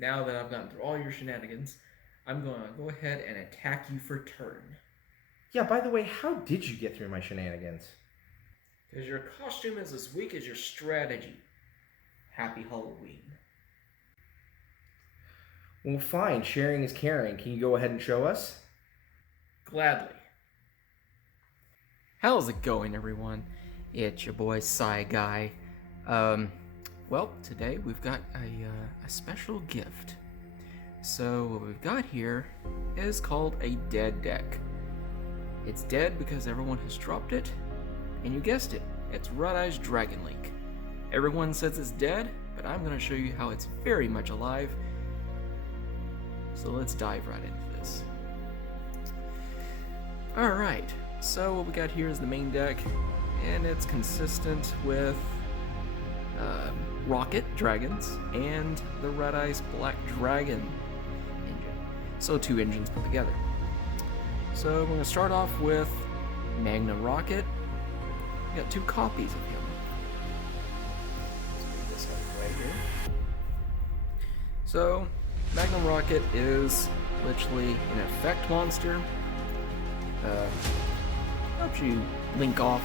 now that I've gotten through all your shenanigans, I'm going to go ahead and attack you for turn. Yeah, by the way, how did you get through my shenanigans? Because your costume is as weak as your strategy. Happy Halloween. Well, fine. Sharing is caring. Can you go ahead and show us? Gladly. How's it going, everyone? It's your boy Psy Guy. Well, today we've got a special gift. So what we've got here is called a dead deck. It's dead because everyone has dropped it, and you guessed it, it's Red Eye's Dragon Link. Everyone says it's dead, but I'm going to show you how it's very much alive. So let's dive right into this. Alright, so what we got here is the main deck, and it's consistent with Rocket Dragons and the Red Eye's Black Dragon engine. So 2 engines put together. So we're going to start off with Magnum Rocket. We got 2 copies of him. Let's move this out of the way here. So Magnum Rocket is literally an effect monster. Helps you link off.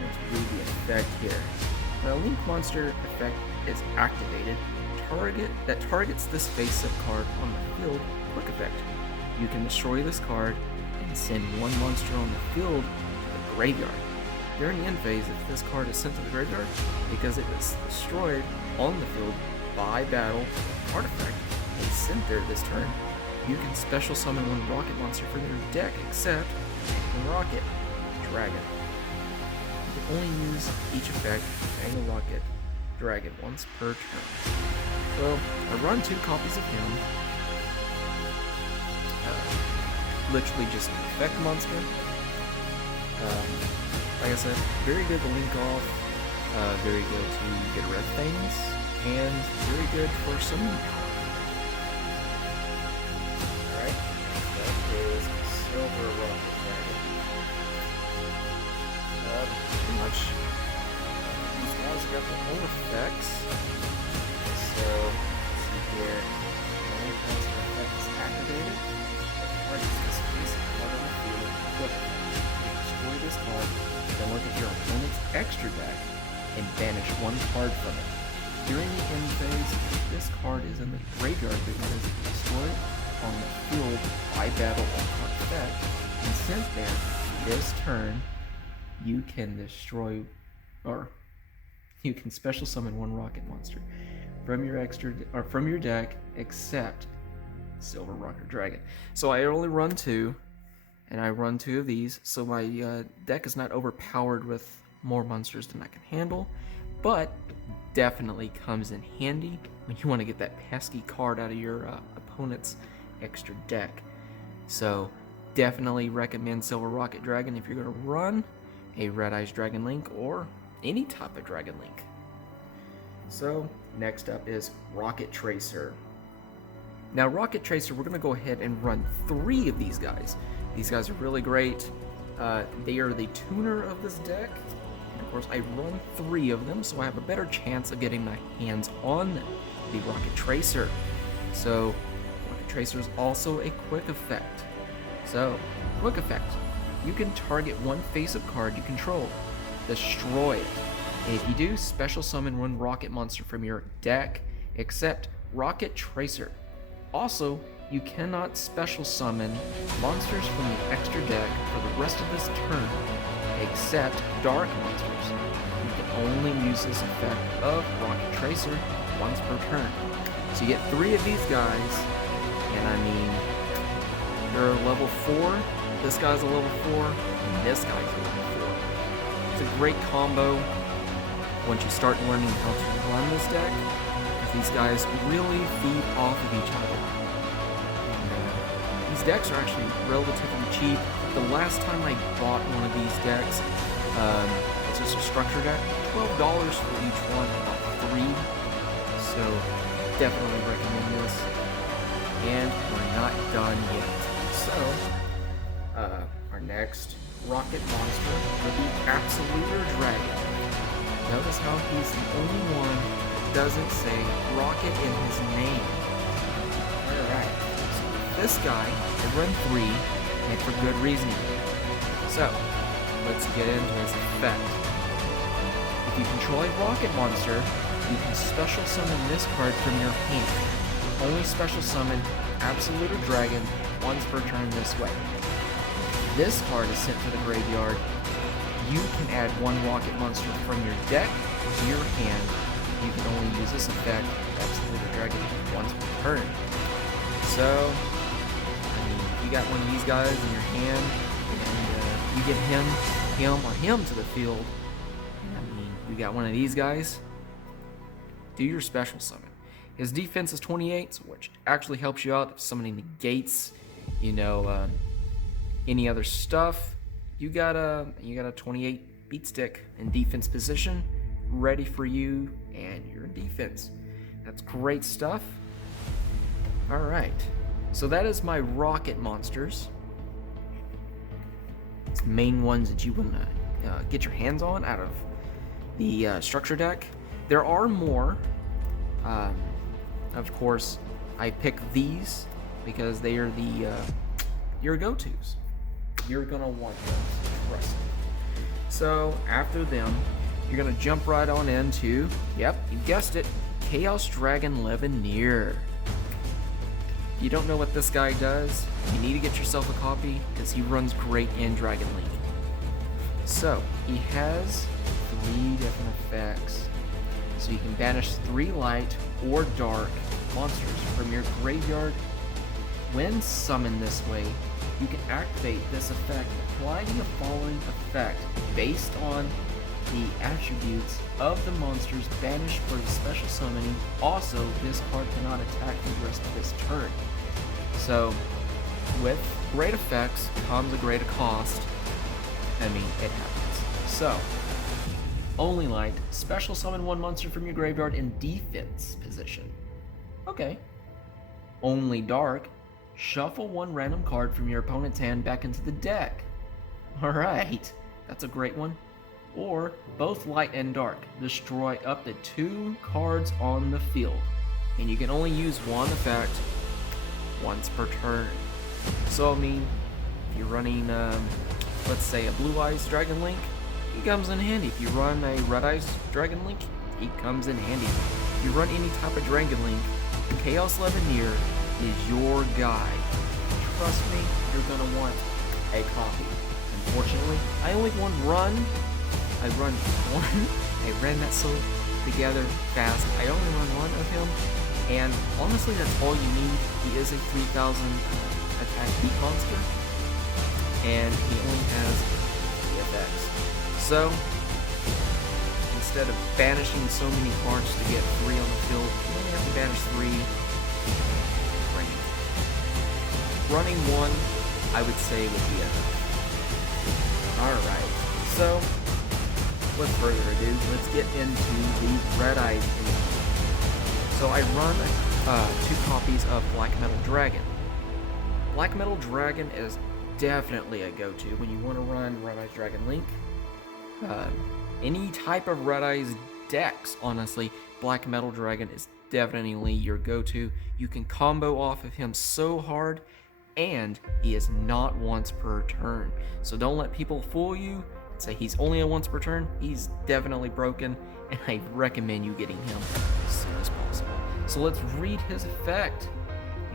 Let's read the effect here. The Link Monster effect is activated. That targets this face-up card on the field. Quick effect. You can destroy this card and send 1 monster on the field to the graveyard. During the end phase, if this card is sent to the graveyard, because it was destroyed on the field by battle card effect and sent there this turn, you can special summon 1 rocket monster from your deck, except Magnum Rocket Dragon. You can only use each effect, Magnum Rocket Dragon, once per turn. So I run 2 copies of him. Literally just an effect monster. Like I said, very good to link off, very good to get rid of things, and very good for some power. Alright, that is Silver Rocket Dragon. Pretty much, these guys got their own effects. So, let's see here. Only once an effect is activated, this piece of card on the field, flip it. You destroy this card, then look at your opponent's extra deck and banish 1 card from it. During the end phase, if this card is in the graveyard because it's destroyed on the field by battle or card effect, and sent there this turn, you can destroy, or you can special summon 1 rocket monster from your deck, except Silver Rocket Dragon. So I only run 2, and I run 2 of these, so my deck is not overpowered with more monsters than I can handle, but definitely comes in handy when you want to get that pesky card out of your opponent's extra deck. So definitely recommend Silver Rocket Dragon if you're going to run a Red Eye's Dragon Link or any type of Dragon Link. So next up is Rocket Tracer. Now Rocket Tracer, we're going to go ahead and run 3 of these guys. These guys are really great. They are the tuner of this deck. And of course I run 3 of them, so I have a better chance of getting my hands on the Rocket Tracer. So Rocket Tracer is also a quick effect. So, quick effect. You can target 1 face-up card you control. Destroy it. And if you do, special summon 1 rocket monster from your deck, except Rocket Tracer. Also, you cannot special summon monsters from the extra deck for the rest of this turn, except dark monsters. You can only use this effect of Rocket Tracer once per turn. So you get 3 of these guys, and I mean, they're level 4, this guy's a level 4, and this guy's a level 4. It's a great combo once you start learning how to run this deck, because these guys really feed off of each other. These decks are actually relatively cheap. The last time I bought one of these decks, it's just a structure deck, $12 for each one, about 3. So definitely recommend this. And we're not done yet. So, our next rocket monster will be Allure Dragon. Notice how he's the only one doesn't say Rocket in his name. Alright. This guy, I run 3, and for good reasoning. So, let's get into his effect. If you control a rocket monster, you can special summon this card from your hand. Only special summon Absolute Dragon once per turn this way. This card is sent to the graveyard. You can add 1 rocket monster from your deck to your hand. You can only use this effect, Absolute Dragon, once per turn. So, I mean, if you got one of these guys in your hand, and you get him to the field, I mean, you got one of these guys, do your special summon. His defense is 28, which actually helps you out if somebody negates, any other stuff. You got a 28 beat stick in defense position, ready for you, and you're in defense. That's great stuff. All right, so that is my rocket monsters. It's the main ones that you want to get your hands on out of the structure deck. There are more. Of course, I picked these because they are your go-tos. You're gonna want them, trust me. So after them, you're gonna jump right on into, yep, you guessed it, Chaos Dragon Levineer. If you don't know what this guy does, you need to get yourself a copy because he runs great in Dragon League. So he has 3 different effects. So you can banish 3 light or dark monsters from your graveyard. When summoned this way, you can activate this effect, applying the following effect based on the attributes of the monsters banished for the special summoning. Also, this card cannot attack the rest of this turn. So, with great effects comes a greater cost. I mean, it happens. So, only light, special summon 1 monster from your graveyard in defense position. Okay. Only dark, shuffle 1 random card from your opponent's hand back into the deck. Alright, that's a great one. Or, both light and dark, destroy up to 2 cards on the field. And you can only use 1 effect once per turn. So, I mean, if you're running, let's say a Blue Eyes Dragon Link, he comes in handy. If you run a Red Eyes Dragon Link, he comes in handy. If you run any type of Dragon Link, Chaos Levineer is your guy. Trust me, you're gonna want a copy. Unfortunately, I only run. I ran that so together fast. I only run 1 of him, and honestly, that's all you need. He is a 3,000 attack beat monster, and he only has the effects. So, instead of banishing so many cards to get 3 on the field, you only have to banish 3. Running 1, I would say, would be enough. Alright, so, with further ado, let's get into the Red Eyes. So I run 2 copies of Black Metal Dragon. Black Metal Dragon is definitely a go-to when you want to run Red Eyes Dragon Link. Any type of Red Eyes decks, honestly, Black Metal Dragon is definitely your go-to. You can combo off of him so hard, and he is not once per turn. So don't let people fool you and say he's only a once per turn. He's definitely broken, and I recommend you getting him as soon as possible. So let's read his effect.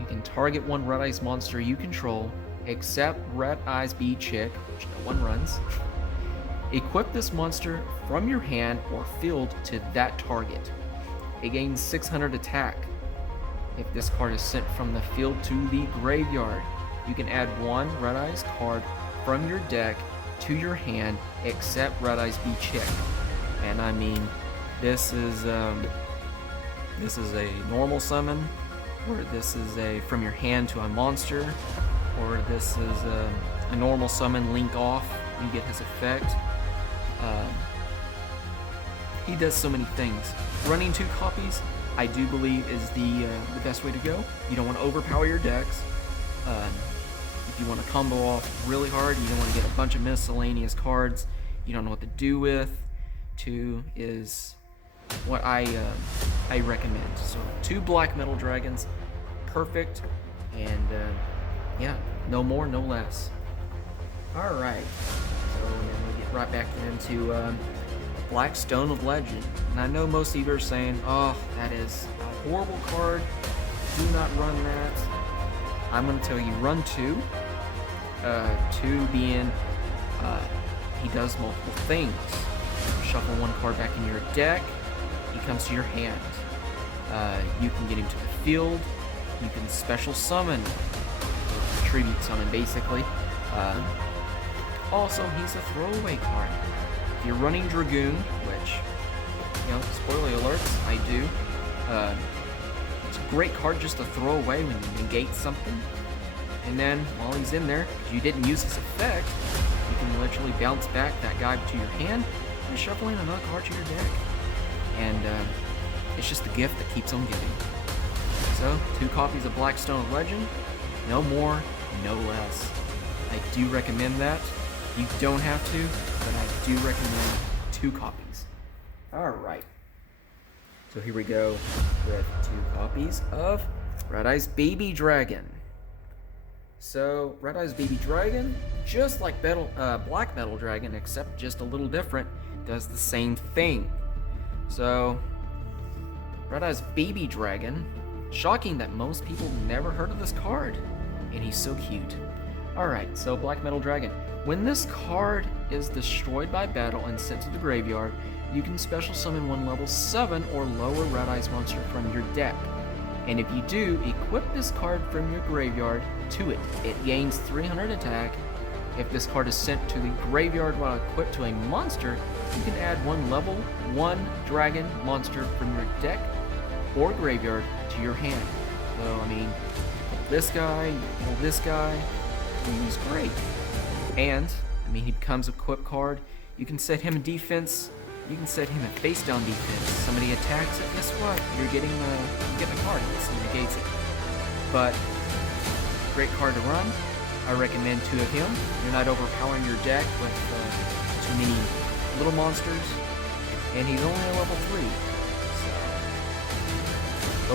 You can target 1 Red Eyes monster you control, except Red Eyes B Chick, which no one runs. Equip this monster from your hand or field to that target. It gains 600 attack. If this card is sent from the field to the graveyard, you can add 1 Red Eyes card from your deck to your hand, except Red Eyes B Chick. And I mean, this is a normal summon, or this is a from your hand to a monster, or this is a normal summon link off. You get his effect. He does so many things. Running 2 copies, I do believe, is the best way to go. You don't want to overpower your decks. If you want to combo off really hard, you don't want to get a bunch of miscellaneous cards you don't know what to do with. 2 is what I I recommend. So 2 Black Metal Dragons, perfect, and yeah, no more, no less. All right, so then we get right back into Black Stone of Legend. And I know most of you are saying, oh, that is a horrible card, do not run that. I'm going to tell you, run 2. 2 being, he does multiple things. Shuffle 1 card back in your deck, he comes to your hand. You can get him to the field, you can special summon, tribute summon basically. Also, he's a throwaway card. If you're running Dragoon, which, you know, spoiler alerts, I do, it's a great card just to throw away when you negate something. And then, while he's in there, if you didn't use his effect, you can literally bounce back that guy to your hand by shuffling another card to your deck. And it's just the gift that keeps on giving. So, 2 copies of Black Stone of Legend, no more, no less. I do recommend that. You don't have to, but I do recommend 2 copies. Alright. So here we go with 2 copies of Red Eye's Baby Dragon. So, Red Eye's Baby Dragon, just like Black Metal Dragon, except just a little different, does the same thing. So, Red Eye's Baby Dragon, shocking that most people never heard of this card, and he's so cute. Alright, so Black Metal Dragon. When this card is destroyed by battle and sent to the graveyard, you can special summon 1 level 7 or lower Red Eye's monster from your deck. And if you do, equip this card from your graveyard to it. It gains 300 attack. If this card is sent to the graveyard while equipped to a monster, you can add 1 level 1 dragon monster from your deck or graveyard to your hand. So, I mean, this guy, this guy, he's great. And, I mean, he becomes a equip card. You can set him in defense. You can set him in face down defense. Somebody attacks it, guess what? You're getting a card. This negates it. But, great card to run. I recommend 2 of him. You're not overpowering your deck with too many little monsters. And he's only a level 3. So,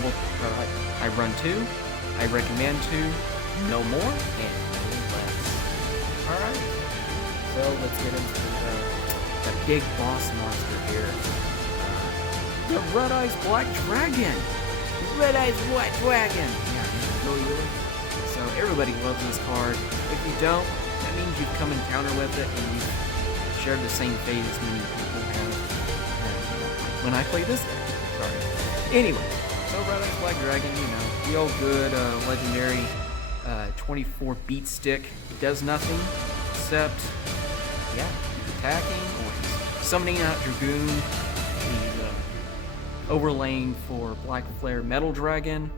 I run 2. I recommend 2. No more, and no less. Alright. So, let's get into the big boss monster here. The Red Eye's Black Dragon! Red Eye's Black Dragon! Yeah, really. So everybody loves this card. If you don't, that means you've come encounter with it and you've shared the same fate as many people have when I play this deck. Sorry. Anyway, so Red Eye's Black Dragon, you know, the old good legendary 24 beat stick. Does nothing except, yeah, he's attacking or he's summoning out Dragoon. He's overlaying for Black Flare Metal Dragon.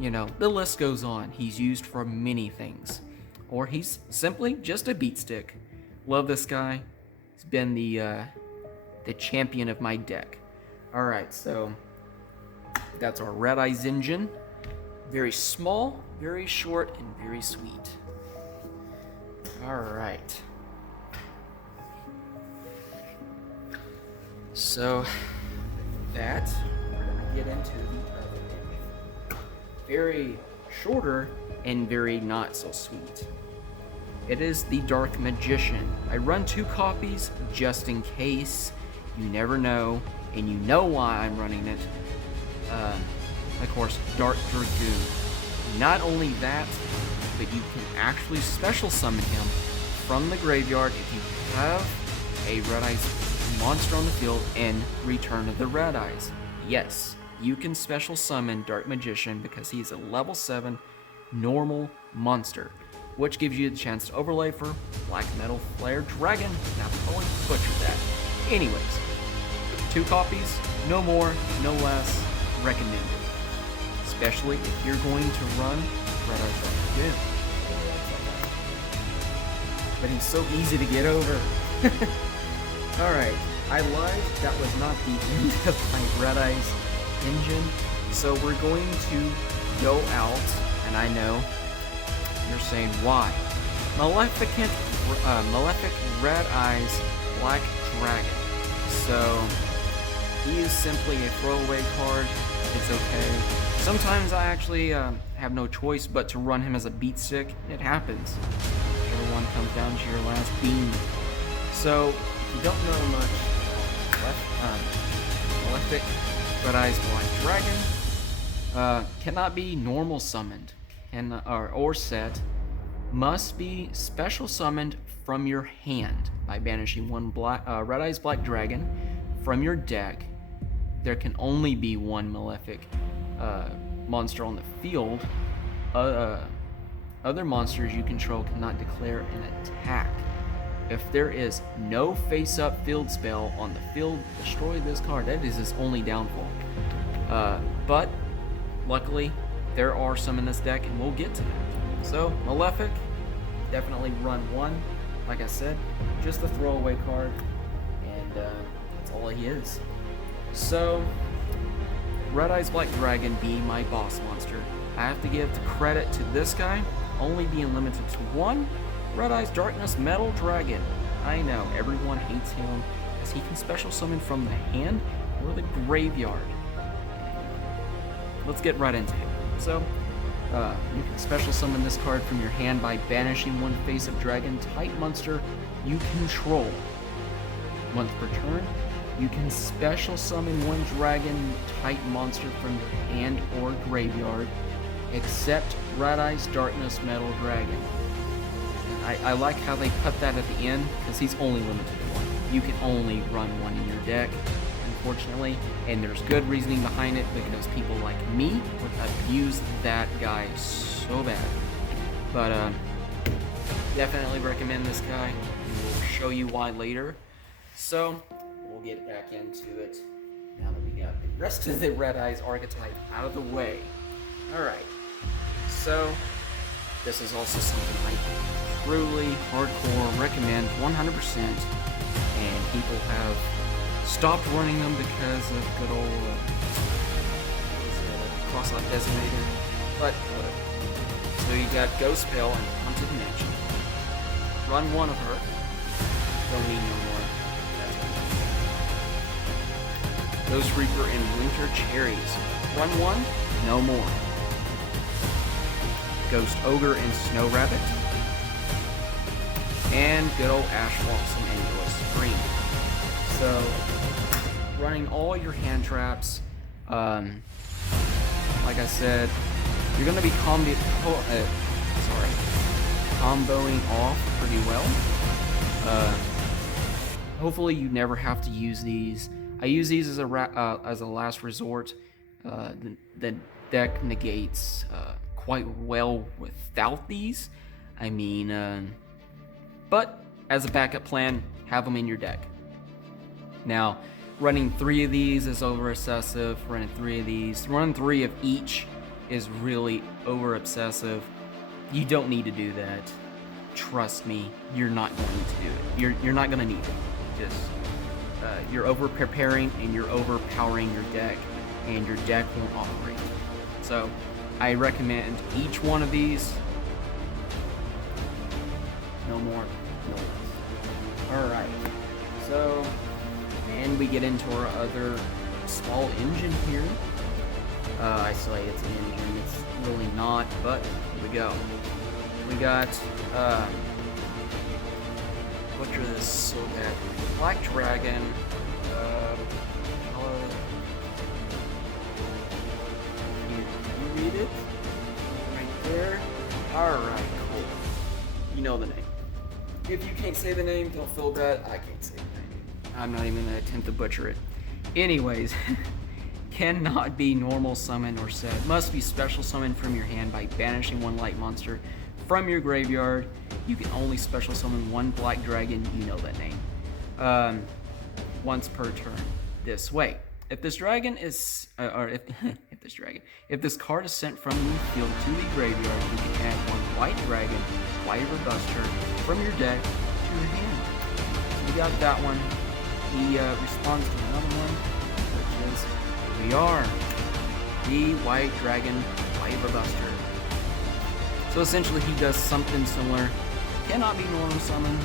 You know, the list goes on. He's used for many things. Or he's simply just a beat stick. Love this guy. He's been the champion of my deck. Alright, so that's our Red Eye's engine. Very small, very short, and very sweet. Alright. So, that, we're going to get into the other engine. Very shorter and very not so sweet. It is the Dark Magician. I run 2 copies just in case. You never know, and you know why I'm running it. Of course, Dark Dragoon. Not only that, but you can actually special summon him from the graveyard if you have a Red Eye's monster on the field in Return of the Red Eyes. Yes, you can special summon Dark Magician because he's a level 7 normal monster, which gives you the chance to overlay for Black Metal Flare Dragon. Now, totally butchered that. Anyways, 2 copies, no more, no less, recommended. Especially if you're going to run Red Eye's Black Dragoon. But he's so easy to get over. Alright, I lied. That was not the end of my Red Eye's engine. So we're going to go out, and I know you're saying why. Malefic Red Eye's Black Dragon. So he is simply a throwaway card. It's okay. Sometimes I actually have no choice but to run him as a beat stick. It happens. Whichever one comes down to your last beam. So, if you don't know much, Malefic Red Eyes Black Dragon cannot be normal summoned or set. Must be special summoned from your hand by banishing one Red Eyes Black Dragon from your deck. There can only be one Malefic monster on the field. Other monsters you control cannot declare an attack. If there is no face-up field spell on the field, destroy this card. That is his only downfall. But luckily, there are some in this deck, and we'll get to that. So, Malefic, definitely run one. Like I said, just a throwaway card, and that's all he is. So, Red Eyes Black Dragon being my boss monster, I have to give credit to this guy, only being limited to one Red Eyes Darkness Metal Dragon. I know, everyone hates him, as he can special summon from the hand or the graveyard. Let's get right into it. So, you can special summon this card from your hand by banishing one face-up dragon type monster you control. Once per turn, you can special summon one dragon type monster from your hand or graveyard, except Red Eyes Darkness Metal Dragon. And I like how they put that at the end, because he's only limited to one. You can only run one in your deck, unfortunately, and there's good reasoning behind it, because people like me would abuse that guy so bad. But definitely recommend this guy, and we'll show you why later. So we'll get back into it now that we got the rest of the Red Eyes archetype out of the way. Alright, so this is also something I truly hardcore recommend 100%, and people have stopped running them because of good old cross-out designator, but whatever. So you got Ghost Spell and Haunted Mansion. Run one of her. Don't need no more. That's Ghost Reaper and Winter Cherries. Run one, no more. Ghost Ogre and Snow Rabbit. And good old Ash Blossom and Yellow Spring. So, running all your hand traps. Like I said, you're going to be comboing off pretty well. Hopefully you never have to use these. I use these as a last resort. The deck negates quite well without these. I mean, but as a backup plan, have them in your deck. Now, running 3 of these is over excessive. Running 3 of these, running 3 of each is really over obsessive. You don't need to do that. Trust me, you're not going to do it. You're not going to need it. Just you're over preparing and you're overpowering your deck, and your deck won't operate. So I recommend each one of these. No more, no less. Alright, so, and we get into our other small engine here. I say it's an engine, it's really not, but here we go. We got, butcher this so bad. Black Dragon, you read it? Right there? Alright, cool. You know the name. If you can't say the name, don't feel bad. I can't say the name. I'm not even going to attempt to butcher it. Anyways, cannot be normal summon or set. Must be special summon from your hand by banishing one light monster from your graveyard. You can only special summon one black dragon. You know that name. Once per turn. This way. If this dragon is, if this card is sent from your field to the graveyard, you can add one white dragon, Wyver Buster, from your deck to your hand. So we got that one. He responds to another one, which is, we are the white dragon, Wyver Buster. So essentially he does something similar. Cannot be normal summon.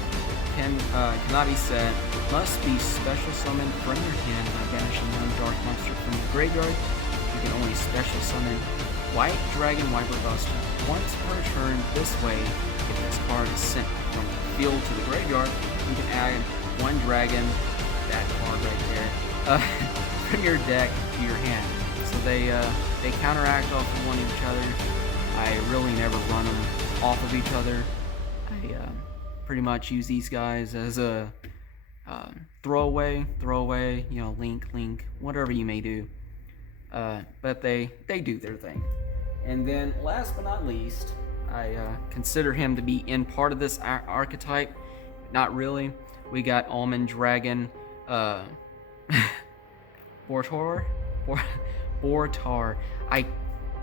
Cannot be set. Must be special summoned from your hand by banishing one dark monster from the graveyard. You you can only special summon White Dragon Wiper Buster once per turn. This way, if this card is sent from the field to the graveyard, you can add one dragon, that card right there, from your deck to your hand. So they counteract off of one of each other. I really never run them off of each other. I pretty much use these guys as a throwaway, you know, link, whatever you may do. But they do their thing. And then last but not least, I consider him to be in part of this archetype. Not really. We got Almond Dragon, Bortar. I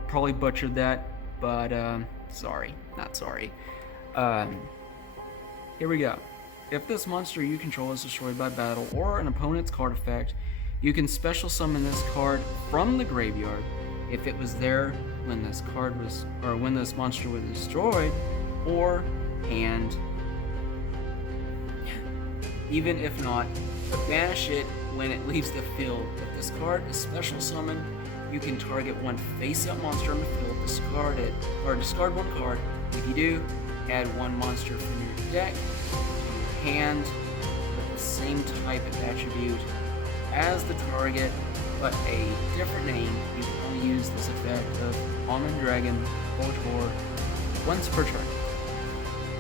probably butchered that, but sorry, not sorry. Here we go. If this monster you control is destroyed by battle or an opponent's card effect, you can special summon this card from the graveyard if it was there when this card was, or when this monster was destroyed, or hand. Even if not, banish it when it leaves the field. If this card is special summoned, you can target one face-up monster on the field, discard it, or discard one card. If you do, add one monster from your deck to your hand with the same type of attribute as the target, but a different name. You can only use this effect of Almond Dragon or Tor once per turn.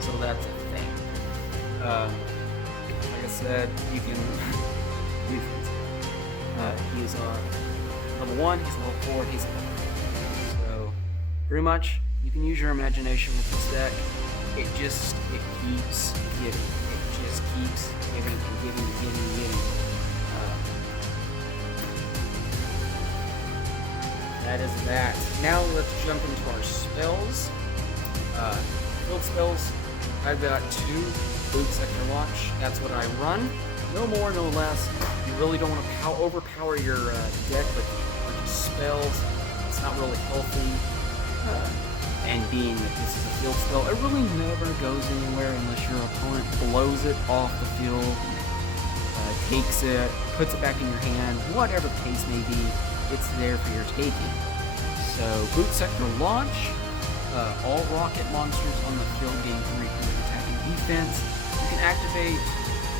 So that's a thing. Like I said, you can use he's level 1, he's level 4, he's level 3. So pretty much you can use your imagination with this deck. It keeps giving. It just keeps giving and giving and giving and giving. That is that. Now let's jump into our spells. Field spells. I've got 2 Boot Sector Launch. That's what I run. No more, no less. You really don't want to overpower your deck with a bunch of spells. It's not really healthy. And being that this is a field spell, it really never goes anywhere unless your opponent blows it off the field, takes it, puts it back in your hand, whatever the case may be, it's there for your taking. So, Boot Sector Launch, all rocket monsters on the field gain 300 attacking defense. You can activate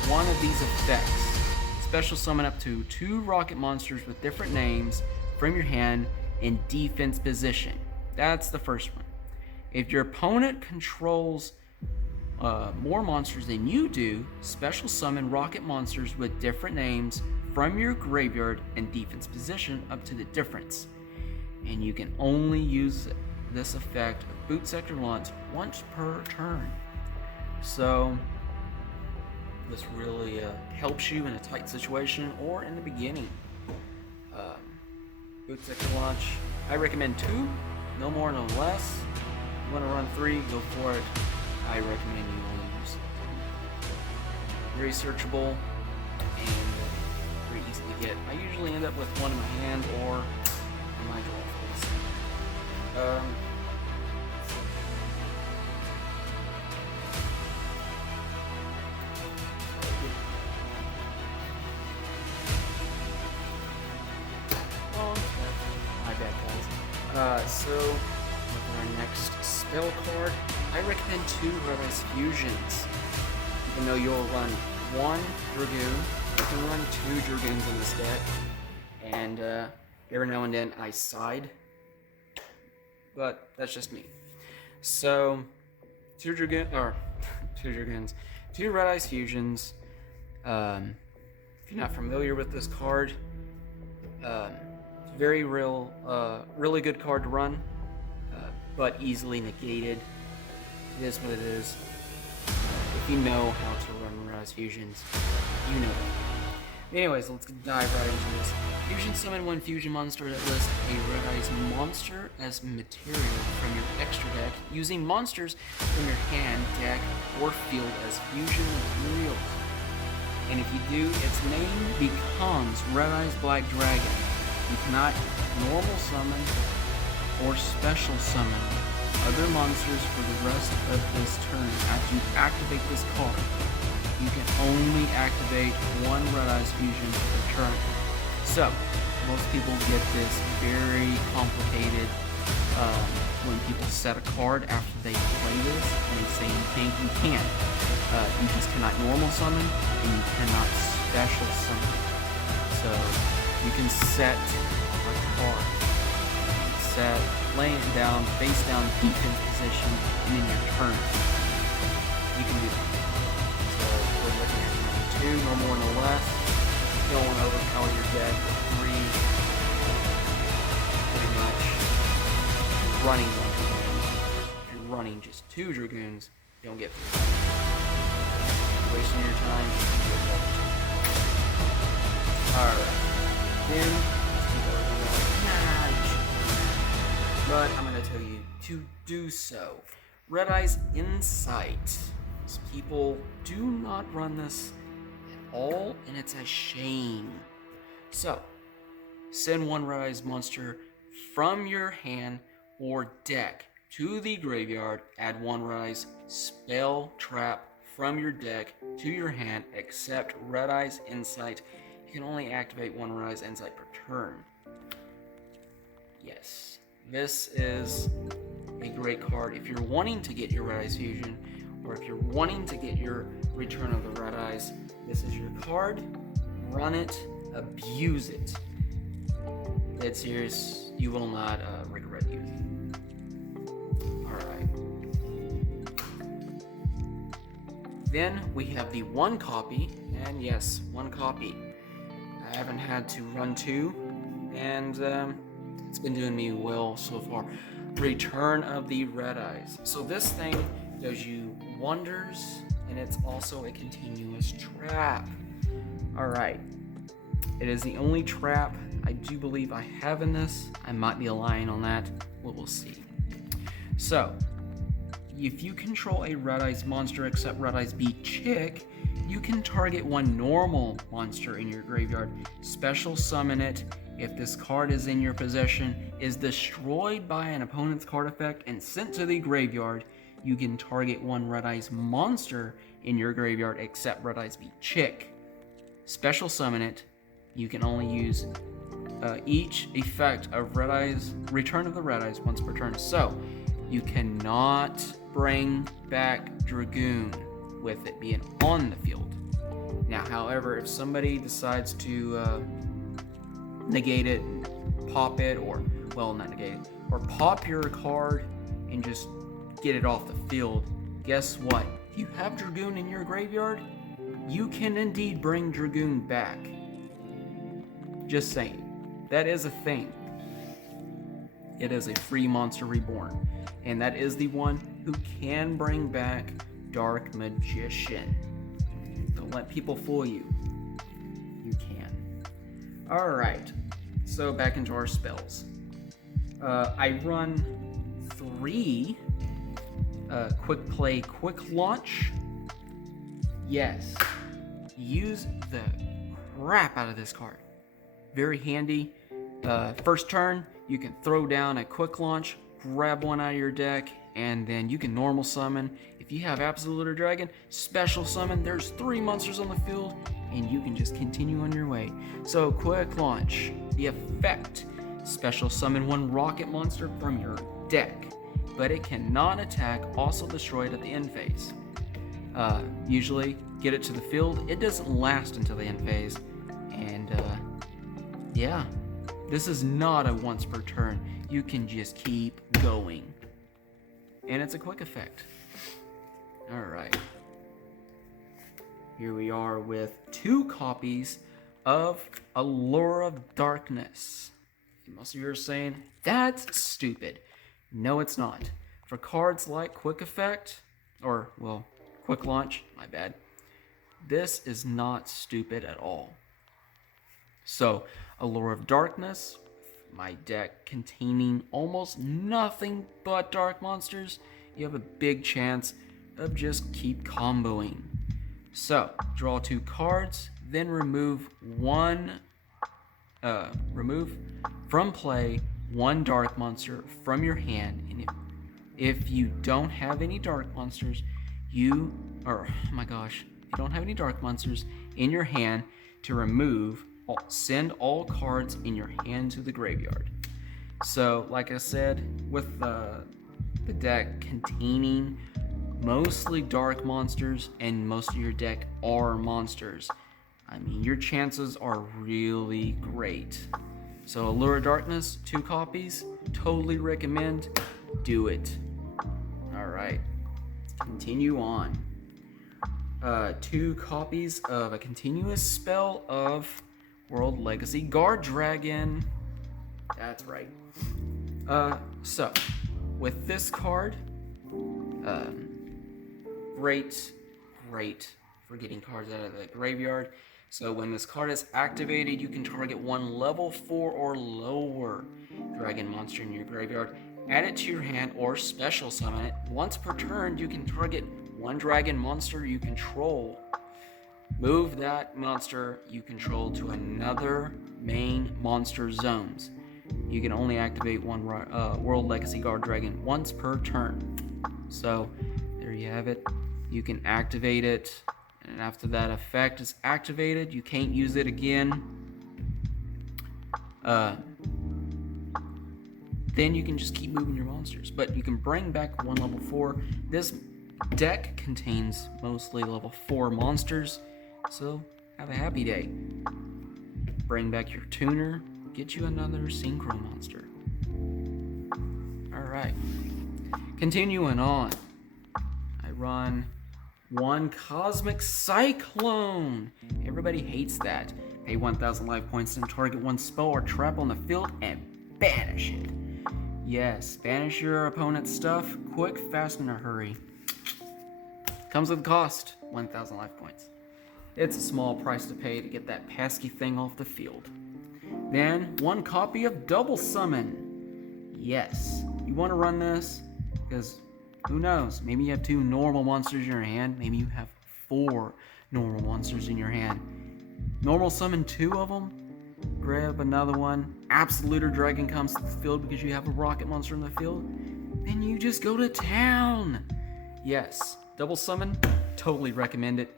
one of these effects. Special summon up to 2 rocket monsters with different names from your hand in defense position. That's the first one. If your opponent controls more monsters than you do, special summon rocket monsters with different names from your graveyard and defense position up to the difference. And you can only use this effect of Boot Sector Launch once per turn. So this really helps you in a tight situation or in the beginning. Boot Sector Launch, I recommend 2, no more, no less. You want to run 3, go for it. I recommend you only use 3. Very searchable and very easy to get. I usually end up with one in my hand or in my drawer. My bad, guys. So with our next spell card, I recommend 2 Red Ice Fusions. Even though you'll run 1 Dragoon, you can run 2 Dragoons in this deck. And every now and then I side, but that's just me. So 2 Dragoons, 2 Red Ice Fusions. If you're not familiar with this card, very really good card to run, but easily negated. It is what it is. If you know how to run Red Ice Fusions, you know that. Anyways, let's dive right into this. Fusion summon 1 fusion monster that lists a Red Ice monster as material from your extra deck, using monsters from your hand, deck, or field as fusion materials. And if you do, its name becomes Red Ice Black Dragon. You cannot normal summon or special summon other monsters for the rest of this turn. After you activate this card, you can only activate 1 Red Ice Fusion per turn. So, Most people get this very complicated when people set a card after they play this and they say you can't. You just cannot normal summon and you cannot special summon. So you can set a card, set laying down, face down, defense position, and in your turn you can do that. So we're looking at 2, no more, no less. You don't want to overpower your deck with 3. Pretty much running 1 Dragoon. If you're running just 2 Dragoons, you don't get 3. You're wasting your time. Alright. Then, people are going to be like, nah, you should do that. But I'm going to tell you to do so. Red Eye's Insight. People do not run this at all, and it's a shame. So, send 1 Red Eye's monster from your hand or deck to the graveyard. Add 1 Red Eye's spell trap from your deck to your hand, except Red Eye's Insight. You can only activate 1 Red Eye's Insight per turn. Yes, this is a great card if you're wanting to get your Red Eye's Fusion, or if you're wanting to get your Return of the Red Eyes. This is your card. Run it, abuse it. Dead serious, you will not regret using it. Alright. Then we have the 1 copy, and yes, 1 copy. I haven't had to run 2, and it's been doing me well so far. Return of the Red Eyes. So this thing does you wonders, and it's also a continuous trap. Alright. It is the only trap I do believe I have in this. I might be lying on that. We'll see. So, if you control a Red Eyes monster except Red Eyes be Chick, you can target 1 normal monster in your graveyard, special summon it. If this card is in your possession, is destroyed by an opponent's card effect and sent to the graveyard, you can target 1 Red Eyes monster in your graveyard except Red Eyes be Chick. Special summon it. You can only use each effect of Red Eyes, Return of the Red Eyes once per turn. So, you cannot bring back Dragoon with it being on the field. Now, however, if somebody decides to negate it, pop it, or, well, not negate it, or pop your card and just get it off the field, guess what? If you have Dragoon in your graveyard, you can indeed bring Dragoon back. Just saying. That is a thing. It is a free monster reborn. And that is the one who can bring back Dark Magician. Don't let people fool you. You can. Alright. So back into our spells. I run 3 quick play, quick launch. Yes. Use the crap out of this card. Very handy. First turn, you can throw down a quick launch, grab 1 out of your deck, and then you can normal summon. If you have Absolute Dragon, special summon. There's 3 monsters on the field, and you can just continue on your way. So, quick launch. The effect: special summon 1 rocket monster from your deck, but it cannot attack, also destroyed at the end phase. Usually, get it to the field. It doesn't last until the end phase, and yeah, this is not a once per turn. You can just keep going. And it's a quick effect. Alright. Here we are with 2 copies of Allure of Darkness. Most of you are saying, that's stupid. No, it's not. For cards like Quick Effect, or, well, Quick Launch, my bad, this is not stupid at all. So, Allure of Darkness, my deck containing almost nothing but dark monsters, you have a big chance of just keep comboing. So, draw 2 cards, then remove from play 1 dark monster from your hand, and if you don't have any dark monsters, if you don't have any dark monsters in your hand to remove, send all cards in your hand to the graveyard. So, like I said, with the deck containing mostly dark monsters and most of your deck are monsters, I mean, your chances are really great. So Allure of Darkness, 2 copies, totally recommend, do it. Alright, continue on. 2 copies of a continuous spell of World Legacy Guard Dragon. That's right. So, with this card, great for getting cards out of the graveyard. So when this card is activated, you can target 1 level 4 or lower dragon monster in your graveyard, add it to your hand, or special summon it. Once per turn, you can target 1 dragon monster you control. Move that monster you control to another main monster zones. You can only activate 1 World Legacy Guard Dragon once per turn. So there you have it. You can activate it, and after that effect is activated, you can't use it again. Then you can just keep moving your monsters, but you can bring back 1 level 4. This deck contains mostly level 4 monsters, so have a happy day. Bring back your tuner, get you another Syncro Monster. Alright, continuing on. I run 1 Cosmic Cyclone. Everybody hates that. Pay 1,000 life points and target 1 spell or trap on the field and banish it. Yes, banish your opponent's stuff quick, fast, in a hurry. Comes with a cost, 1,000 life points. It's a small price to pay to get that pesky thing off the field. Then 1 copy of Double Summon. Yes, you want to run this because who knows, maybe you have 2 normal monsters in your hand, maybe you have 4 normal monsters in your hand. Normal summon 2 of them, grab another one, Absolute Dragon comes to the field because you have a rocket monster in the field, then you just go to town. Yes, double summon, totally recommend it.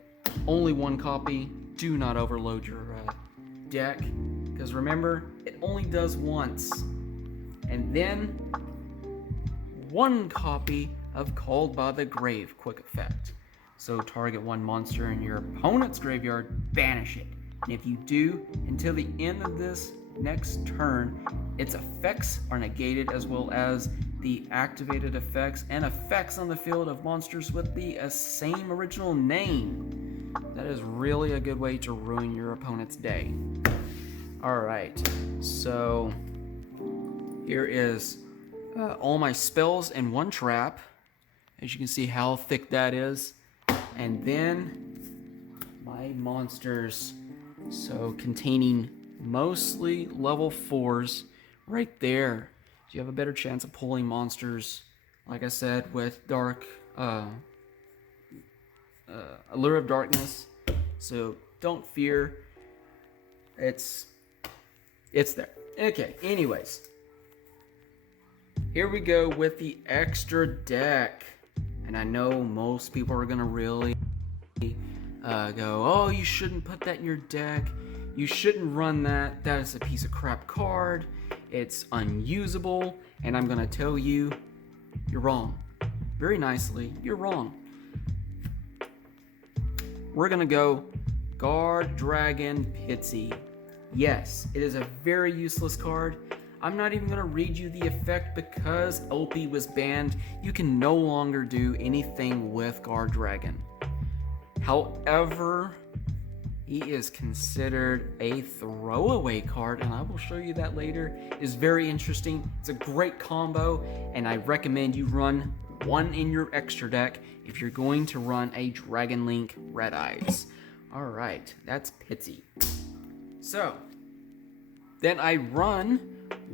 Only 1 copy, do not overload your deck, because remember, it only does once. And then 1 copy of Called by the Grave quick effect. So target 1 monster in your opponent's graveyard, banish it. And if you do, until the end of this next turn, its effects are negated, as well as the activated effects and effects on the field of monsters with the same original name. That is really a good way to ruin your opponent's day. Alright, so here is all my spells and 1 trap. As you can see how thick that is. And then my monsters, so containing mostly level 4s right there. So you have a better chance of pulling monsters, like I said, with Allure of Darkness. So don't fear, it's there. Okay, anyways, here we go with the extra deck. And I know most people are gonna really go, oh, you shouldn't put that in your deck. You shouldn't run that. That is a piece of crap card. It's unusable. And I'm gonna tell you, you're wrong. Very nicely, you're wrong. We're gonna go Guard Dragon Pitsy. Yes, it is a very useless card. I'm not even going to read you the effect because LP was banned. You can no longer do anything with Guard Dragon. However, he is considered a throwaway card, and I will show you that later. It is very interesting. It's a great combo, and I recommend you run 1 in your extra deck if you're going to run a Dragon Link Red Eyes. Alright, that's Pitsy. So, then I run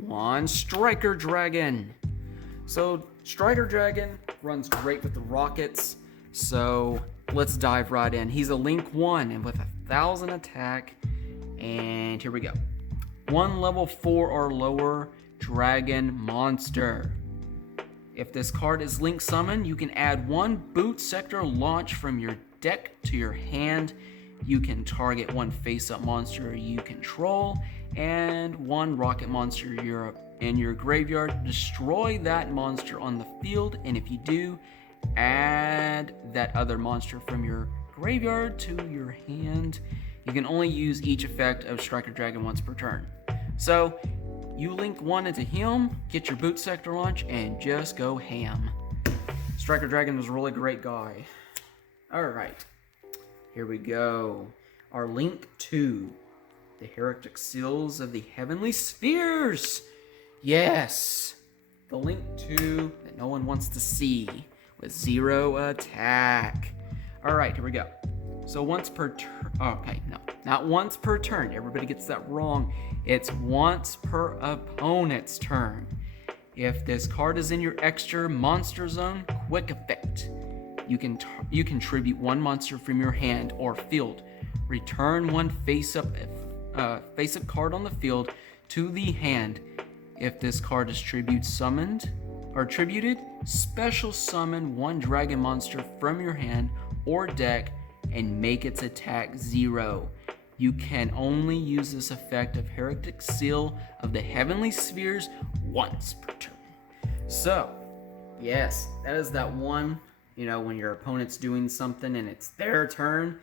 1 Striker Dragon. So Striker Dragon runs great with the rockets, so let's dive right in. He's a Link 1 and with 1,000 attack, and here we go. 1 level 4 or lower dragon monster. If this card is Link summoned, you can add 1 Boot Sector launch from your deck to your hand. You can target one face-up monster you control and one rocket monster you're in your graveyard. Destroy that monster on the field, and if you do, add that other monster from your graveyard to your hand. You can only use each effect of Striker Dragon once per turn. So you link one into him, get your boot sector launch, and just go ham. Striker Dragon was a really great guy. Alright, here we go. Our link 2, the Heretic Seals of the Heavenly Spheres. Yes, the link 2 that no one wants to see with 0 attack. Alright, here we go. So once per turn, okay, no, not once per turn. Everybody gets that wrong. It's once per opponent's turn. If this card is in your extra monster zone, quick effect. You can tribute one monster from your hand or field. Return one face-up card on the field to the hand. If this card is tributed, special summon one dragon monster from your hand or deck and make its attack 0. You can only use this effect of Heretic Seal of the Heavenly Spheres once per turn. So, yes, that is that one, when your opponent's doing something and it's their turn,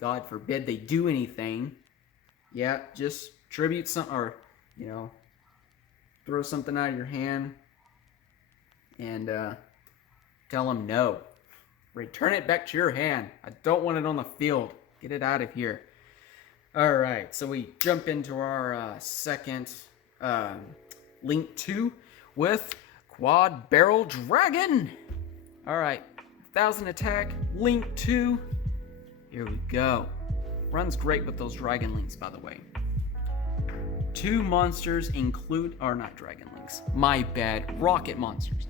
God forbid they do anything, yeah, just tribute some, or, throw something out of your hand and tell them no. Return it back to your hand. I don't want it on the field. Get it out of here. Alright, so we jump into our second link 2 with Quad Barrel Dragon. Alright, 1000 attack, link 2. Here we go. Runs great with those dragon links, by the way. 2 monsters include, or not dragon links, my bad, rocket monsters.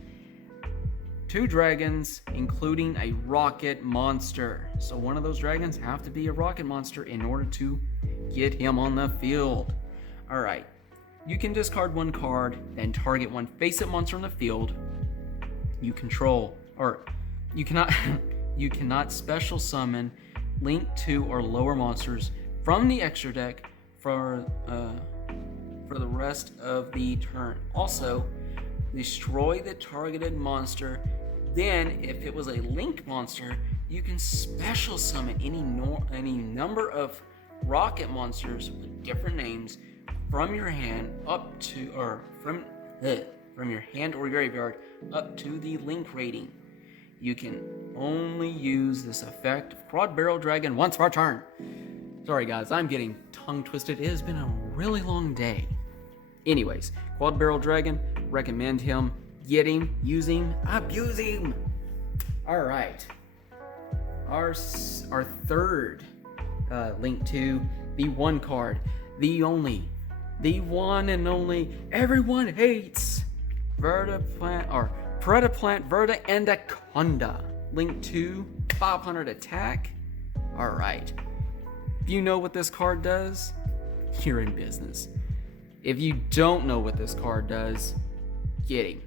2 dragons, including a rocket monster. So one of those dragons have to be a rocket monster in order to get him on the field. Alright, you can discard one card, then target one face-up monster on the field you control, or you cannot you cannot special summon link 2 or lower monsters from the extra deck for the rest of the turn. Also, destroy the targeted monster. Then, if it was a link monster, you can special summon any number of rocket monsters with different names from your hand up to, or from your hand or graveyard up to the link rating. You can only use this effect of Quad Barrel Dragon once per turn. Sorry guys, I'm getting tongue twisted. It has been a really long day. Anyways, Quad Barrel Dragon, recommend him. Get him, use him, abuse him. Alright. Our third link to the one card, the one and only, everyone hates Predaplant Verta Anaconda. Link 2, 500 attack. Alright. If you know what this card does, you're in business. If you don't know what this card does, get him.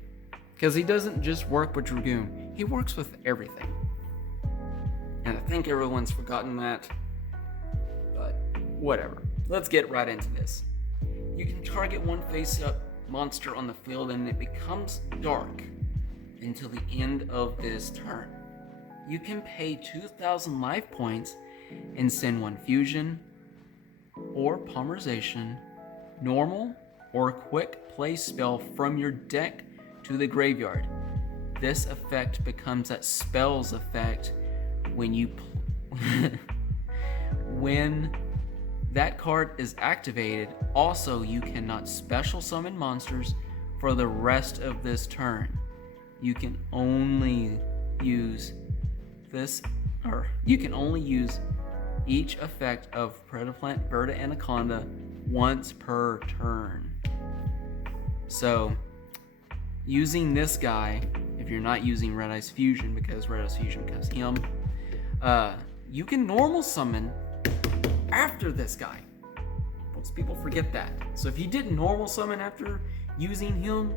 Because he doesn't just work with Dragoon, he works with everything. And I think everyone's forgotten that. But whatever. Let's get right into this. You can target one face-up monster on the field and it becomes dark until the end of this turn. You can pay 2,000 life points and send one fusion or polymerization, normal, or quick play spell from your deck to the graveyard. This effect becomes that spell's effect when when that card is activated. Also, you cannot special summon monsters for the rest of this turn. You can only use each effect of Predaplant Verta Anaconda once per turn. So, using this guy, if you're not using Red Eyes Fusion, because Red Eyes Fusion comes him, you can normal summon after this guy. Most people forget that. So if you didn't normal summon after using him,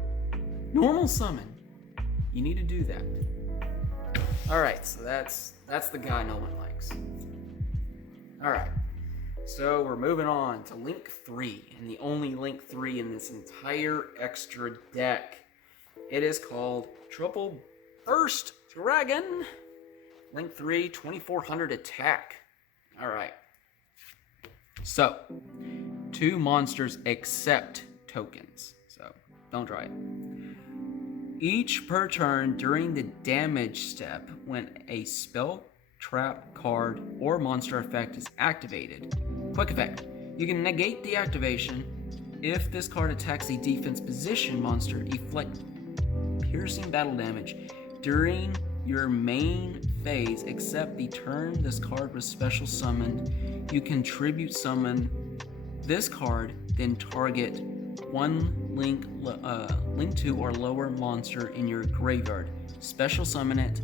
normal summon. You need to do that. Alright, so that's the guy no one likes. Alright. So we're moving on to Link 3, and the only Link 3 in this entire extra deck. It is called Triple Burst Dragon. Link 3, 2400 attack. Alright. So, 2 monsters accept tokens. So, don't try it. Each per turn during the damage step, when a spell, trap, card, or monster effect is activated. Quick effect. You can negate the activation if this card attacks a defense position monster, inflict piercing battle damage during your main phase, except the turn this card was special summoned. You can tribute summon this card, then target one Link 2 or lower monster in your graveyard. Special summon it.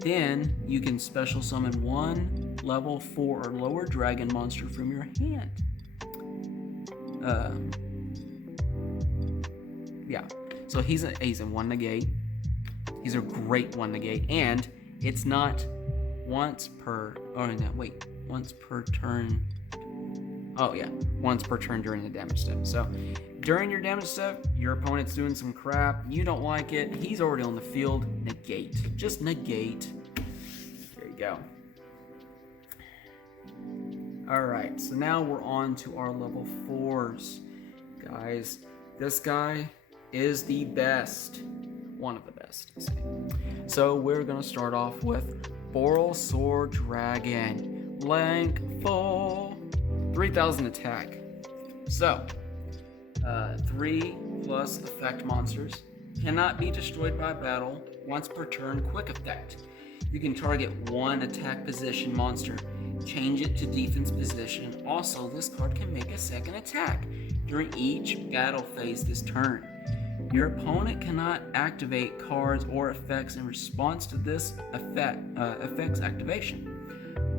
Then you can special summon one level 4 or lower dragon monster from your hand. Yeah. So he's a 1 negate. He's a great 1 negate, and it's not once per. Oh no, wait. Once per turn. Oh yeah, once per turn during the damage step. So during your damage step, your opponent's doing some crap. You don't like it. He's already on the field. Negate. Just negate. There you go. Alright, so now we're on to our level 4s. Guys, this guy is the best. One of the best, I say. So we're going to start off with Borrelsword Dragon. Link 4. 3000 attack. So, 3 plus effect monsters. Cannot be destroyed by battle. Once per turn, quick effect. You can target 1 attack position monster. Change it to defense position. Also, this card can make a second attack during each battle phase this turn. Your opponent cannot activate cards or effects in response to this effect's activation.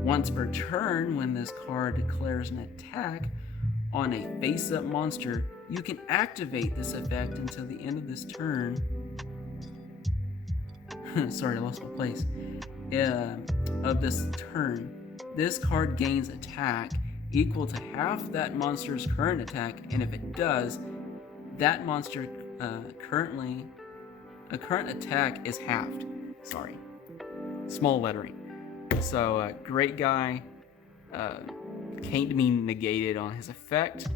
Once per turn, when this card declares an attack on a face-up monster, you can activate this effect until the end of this turn. Sorry, I lost my place. Of this turn, this card gains attack equal to half that monster's current attack, and if it does, that monster current attack is halved. Sorry, small lettering. So great guy, can't be negated on his effect.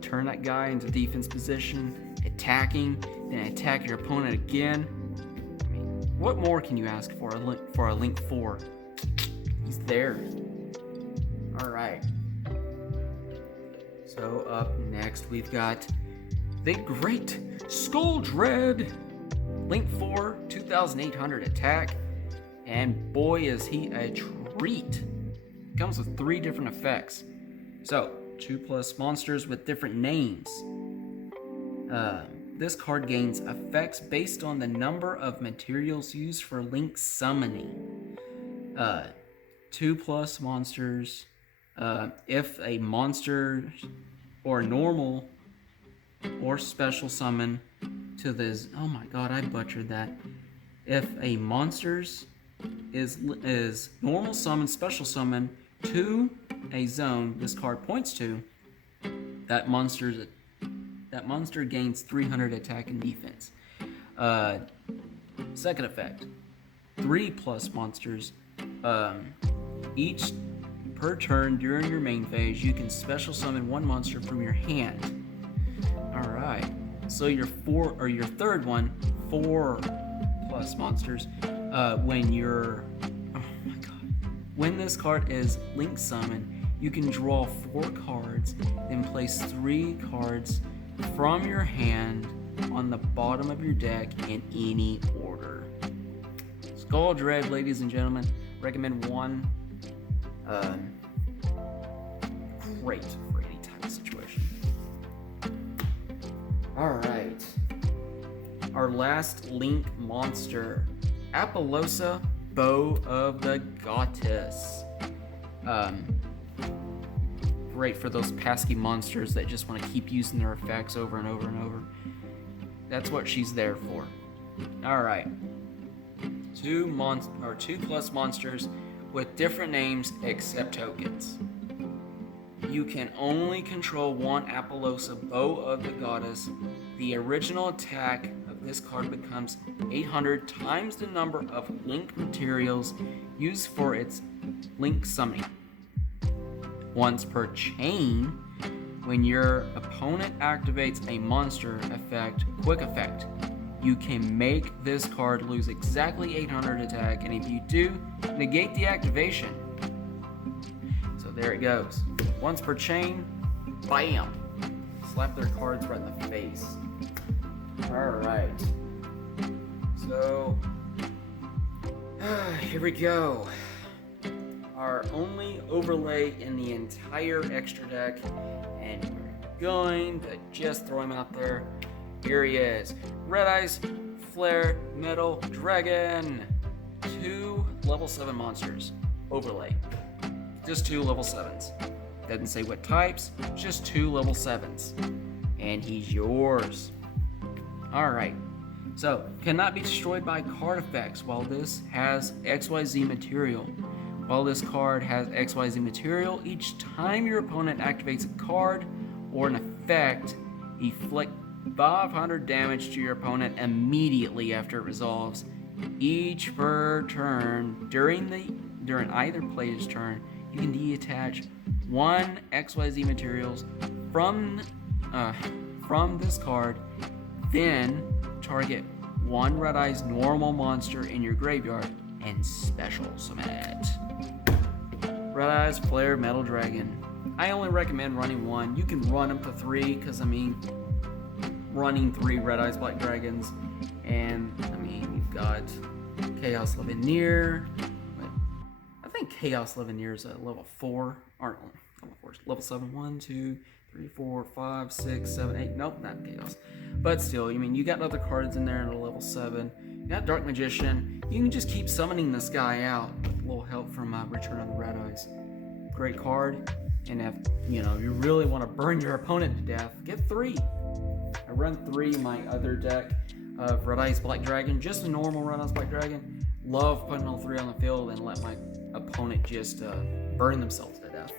Turn that guy into defense position, attacking, then attack your opponent again. I mean, what more can you ask for a Link 4? He's there. All right. So up next we've got the great Skull Dread. Link 4, 2800 attack. And boy is he a treat. Comes with 3 different effects. So, 2 plus monsters with different names. This card gains effects based on the number of materials used for Link summoning. 2 plus monsters. If a monster or normal or special summon to this. Oh my god, I butchered that. If a monster's is normal summon, special summon to a zone this card points to, that monster gains 300 attack and defense. Second effect, 3 plus monsters. Each per turn during your main phase, you can special summon 1 monster from your hand. All right. So your third one, 4 plus monsters. When this card is Link Summon, you can draw 4 cards, then place 3 cards from your hand on the bottom of your deck in any order. Skull Dread, ladies and gentlemen, recommend 1. Great for any type of situation. Alright. Our last Link monster, Apollosa, Bow of the Goddess. Great for those pesky monsters that just want to keep using their effects over and over and over. That's what she's there for. Alright. 2 plus monsters with different names except tokens. You can only control one Appaloosa Bow of the Goddess. The original attack of this card becomes 800 times the number of link materials used for its link summoning. Once per chain, when your opponent activates a monster effect, quick effect, you can make this card lose exactly 800 attack, and if you do, negate the activation. So there it goes. Once per chain, bam! Slap their cards right in the face. Alright. So, here we go. Our only overlay in the entire extra deck, and we're going to just throw him out there. Here he is. Red Eyes Flare Metal Dragon. 2 level 7 monsters. Overlay. Just 2 level 7s. Doesn't say what types, just 2 level 7s. And he's yours. Alright. So, cannot be destroyed by card effects while this has XYZ material. While this card has XYZ material, each time your opponent activates a card or an effect, inflict 500 damage to your opponent immediately after it resolves. Each per turn, during either player's turn, you can detach 1 XYZ materials from this card, then target 1 Red Eyes normal monster in your graveyard and special summon it. Red Eyes Flare Metal Dragon. I only recommend running 1. You can run up to 3, because running 3 Red Eyes Black Dragons, and you've got Chaos Levineer. I think Chaos Levineer is at level 4, aren't level 4, level 7. 1, 2, 3, 4, 5, 6, 7, 8. Nope, not Chaos. But still, you got other cards in there at a level 7. You got Dark Magician. You can just keep summoning this guy out with a little help from Return of the Red Eyes. Great card. And if you really want to burn your opponent to death, get 3. I run 3 in my other deck of Red Eyes Black Dragon, just a normal Red Eyes Black Dragon. Love putting all 3 on the field and let my opponent just burn themselves to death.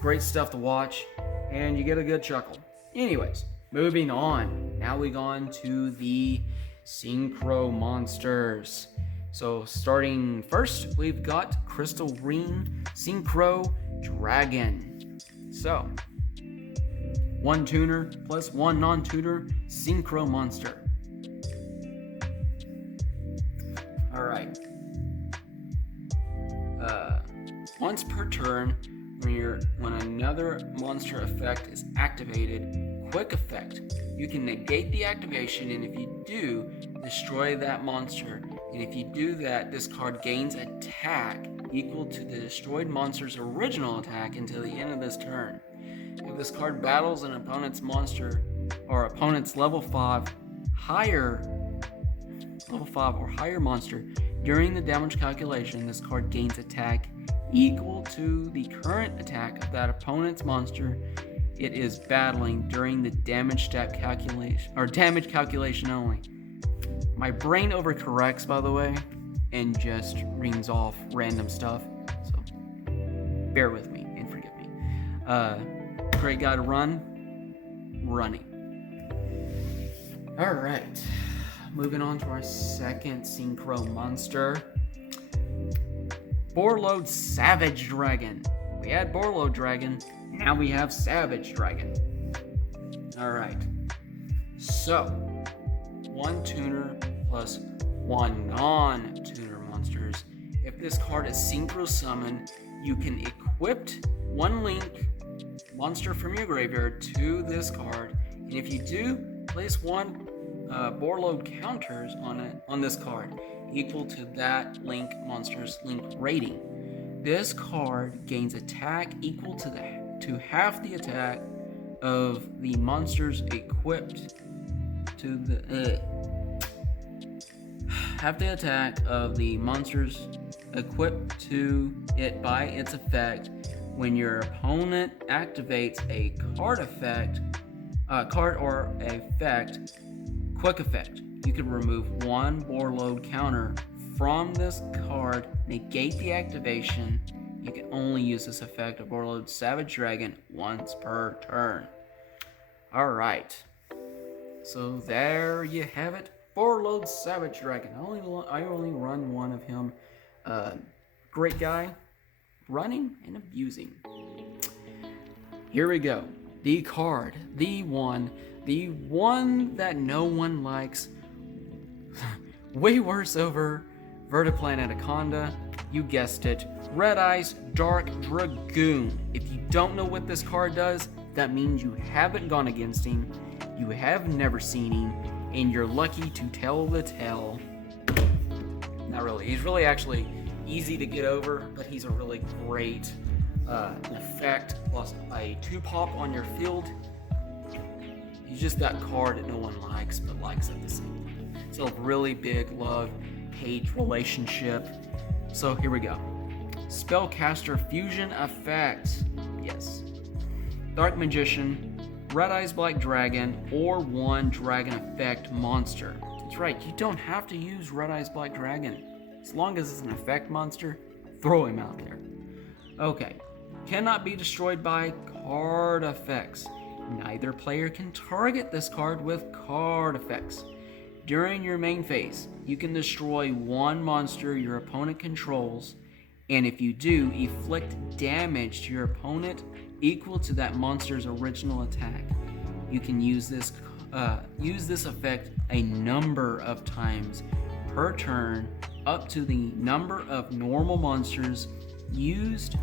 Great stuff to watch, and you get a good chuckle. Anyways, moving on. Now we go on to the Syncro Monsters. So starting first, we've got Crystal Green Syncro Dragon. So, 1 tuner plus 1 non-tuner Syncro Monster. Alright. Once per turn, when another monster effect is activated, quick effect, you can negate the activation, and if you do, destroy that monster. And if you do that, this card gains attack equal to the destroyed monster's original attack until the end of this turn. If this card battles an opponent's monster or opponent's level 5 or higher monster during the damage calculation, this card gains attack equal to the current attack of that opponent's monster it is battling during the damage stat calculation, or damage calculation only. My brain overcorrects, by the way, and just rings off random stuff, so bear with me and forgive me. Great guy to running. Alright, moving on to our second Syncro Monster. Borload Savage Dragon. We had Borload Dragon, now we have Savage Dragon. Alright, so 1 tuner plus 1 non-tuner monsters. If this card is synchro summoned, you can equip 1 link monster from your graveyard to this card, and if you do, place 1 Borload counters on this card, equal to that link monster's link rating. This card gains attack equal to half the attack of the monsters equipped to the half the attack of the monsters equipped to it by its effect when your opponent activates a card or effect, quick effect. You can remove 1 Borload counter from this card, negate the activation. You can only use this effect of Overload Savage Dragon once per turn. Alright. So there you have it. Overload Savage Dragon. I only run one of him. Great guy. Running and abusing. Here we go. The card. The one that no one likes. Way worse over Vertiplan Anaconda. You guessed it. Red Eyes Dark Dragoon. If you don't know what this card does, that means you haven't gone against him, you have never seen him, and you're lucky to tell the tale. Not really. He's really actually easy to get over, but he's a really great effect. Plus a 2-pop on your field. He's just that card that no one likes, but likes at the same time. So a really big love-hate relationship. So here we go. Spellcaster Fusion Effect. Yes. Dark Magician, Red Eyes Black Dragon, or 1 Dragon Effect monster. That's right, you don't have to use Red Eyes Black Dragon. As long as it's an effect monster, throw him out there. Okay. Cannot be destroyed by card effects. Neither player can target this card with card effects. During your main phase, you can destroy 1 monster your opponent controls, and if you do, inflict damage to your opponent equal to that monster's original attack. You can use this effect a number of times per turn, up to the number of normal monsters used.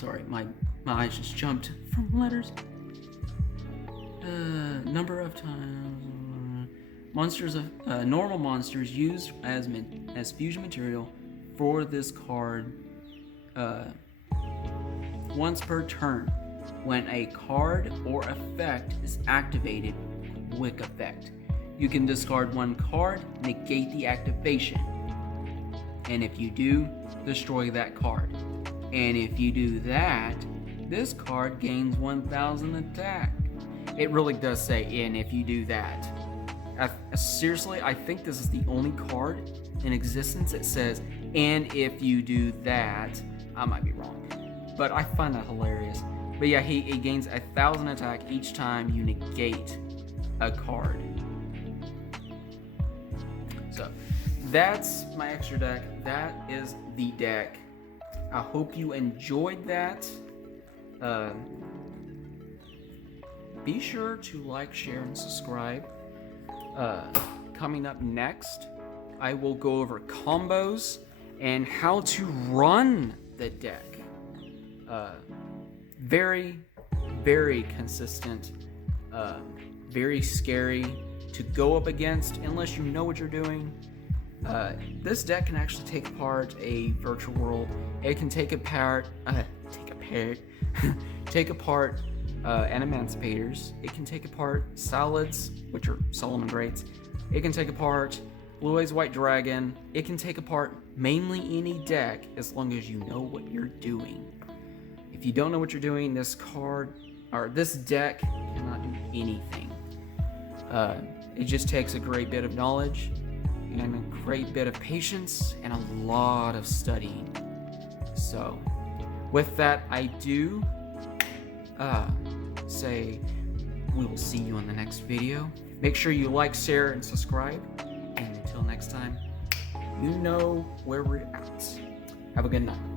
Sorry, my eyes just jumped from letters. Number of times monsters of normal monsters used as fusion material for this card once per turn. When a card or effect is activated, quick effect. You can discard 1 card, negate the activation. And if you do, destroy that card. And if you do that, this card gains 1000 attack. It really does say, and if you do that. Seriously, I think this is the only card in existence that says, and if you do that. I might be wrong, but I find that hilarious. But yeah, he gains 1000 attack each time you negate a card. So that's my extra deck. That is the deck. I hope you enjoyed that. Be sure to like, share, and subscribe. Coming up next, I will go over combos and how to run the deck. Very, very consistent, very scary to go up against unless you know what you're doing. This deck can actually take apart a virtual world. It can take apart Animancipators. It can take apart Solids, which are Solomon Greats. It can take apart Blue Eyes White Dragon. It can take apart mainly any deck as long as you know what you're doing. If you don't know what you're doing, this deck cannot do anything. It just takes a great bit of knowledge and a great bit of patience and a lot of studying. So, with that, I do say we will see you in the next video. Make sure you like, share, and subscribe. And until next time, you know where we're at. Have a good night.